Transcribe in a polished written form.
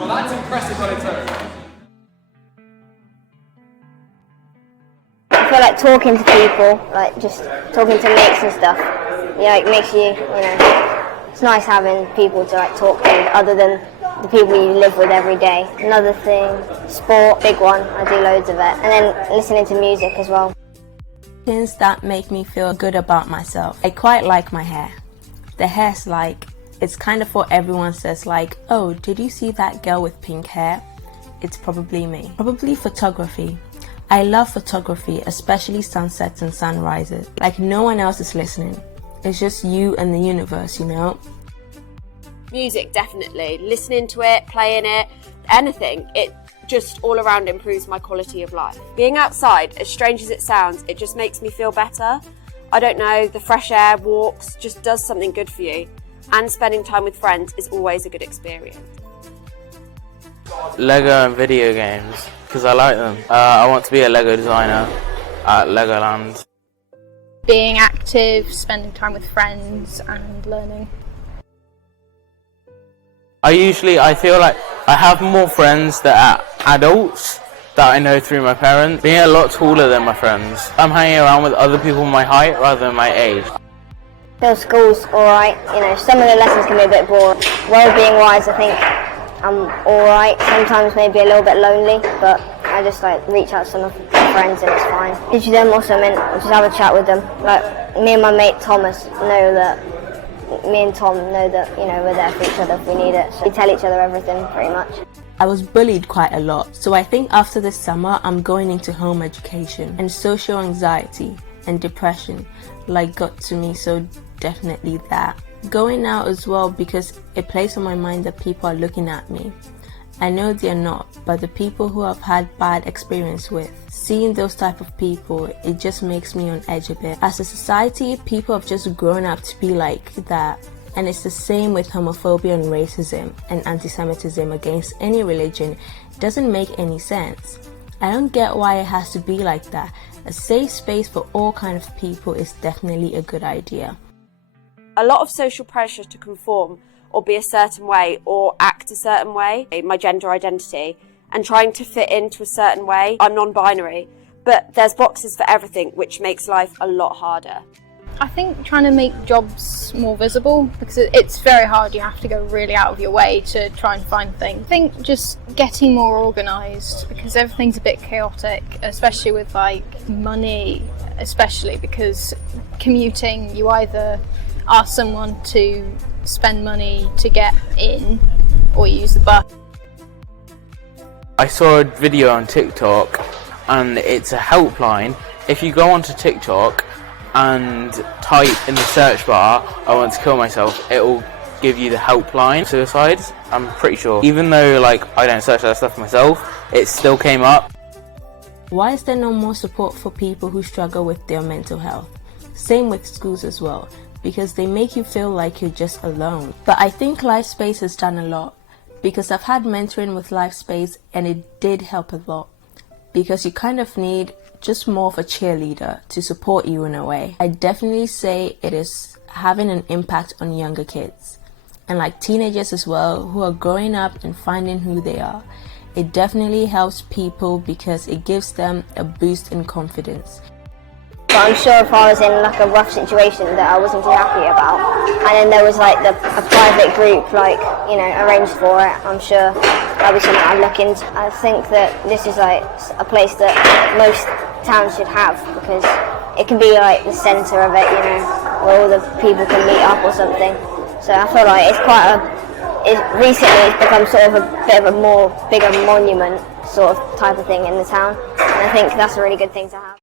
Well, that's impressive on its own. I feel like talking to people, like just talking to mates and stuff, it makes you, it's nice having people to like talk to other than the people you live with every day. Another thing, sport, big one, I do loads of it. And then listening to music as well. Things that make me feel good about myself. I quite like my hair. The hair's it's kind of what everyone says, like, oh, did you see that girl with pink hair? It's probably me. Probably photography. I love photography, especially sunsets and sunrises. Like no one else is listening. It's just you and the universe, Music, definitely. Listening to it, playing it, anything. It just all around improves my quality of life. Being outside, as strange as it sounds, it just makes me feel better. I don't know, the fresh air, walks, just does something good for you. And spending time with friends is always a good experience. Lego and video games, because I like them. I want to be a Lego designer at Legoland. Being active, spending time with friends and learning. I feel like I have more friends that are adults that I know through my parents. Being a lot taller than my friends. I'm hanging around with other people my height rather than my age. Feel school's alright, some of the lessons can be a bit boring. Well-being wise, I think I'm alright. Sometimes maybe a little bit lonely, but I just reach out to some of my friends and it's fine. Teach them also meant just have a chat with them. Like me and my mate Thomas know that me and Tom know that, we're there for each other if we need it. So we tell each other everything, pretty much. I was bullied quite a lot, so I think after this summer I'm going into home education, and social anxiety and depression got to me, so definitely that. Going out as well, because it plays on my mind that people are looking at me. I know they're not, but the people who I've had bad experience with, seeing those type of people, it just makes me on edge a bit. As a society, people have just grown up to be like that. And it's the same with homophobia and racism and anti-Semitism against any religion. It doesn't make any sense. I don't get why it has to be like that. A safe space for all kinds of people is definitely a good idea. A lot of social pressure to conform or be a certain way or act a certain way, my gender identity, and trying to fit into a certain way. I'm non-binary, but there's boxes for everything, which makes life a lot harder. I think trying to make jobs more visible, because it's very hard. You have to go really out of your way to try and find things. I think just getting more organised, because everything's a bit chaotic, especially with money, especially because commuting, you either ask someone to spend money to get in or use the bus. I saw a video on TikTok and it's a helpline. If you go onto TikTok and type in the search bar, I want to kill myself, it will give you the helpline suicides, I'm pretty sure. Even though I don't search that stuff myself, it still came up. Why is there no more support for people who struggle with their mental health? Same with schools as well, because they make you feel like you're just alone. But I think Lifespace has done a lot, because I've had mentoring with Lifespace and it did help a lot, because you kind of need just more of a cheerleader to support you in a way. I definitely say it is having an impact on younger kids and teenagers as well, who are growing up and finding who they are. It definitely helps people because it gives them a boost in confidence. But I'm sure if I was in a rough situation that I wasn't too happy about, and then there was a private group arranged for it, I'm sure that'd be something I'd look into. I think that this is a place that most towns should have, because it can be the centre of it, where all the people can meet up or something. So I feel like it's recently it's become sort of a bit of a more bigger monument sort of type of thing in the town, and I think that's a really good thing to have.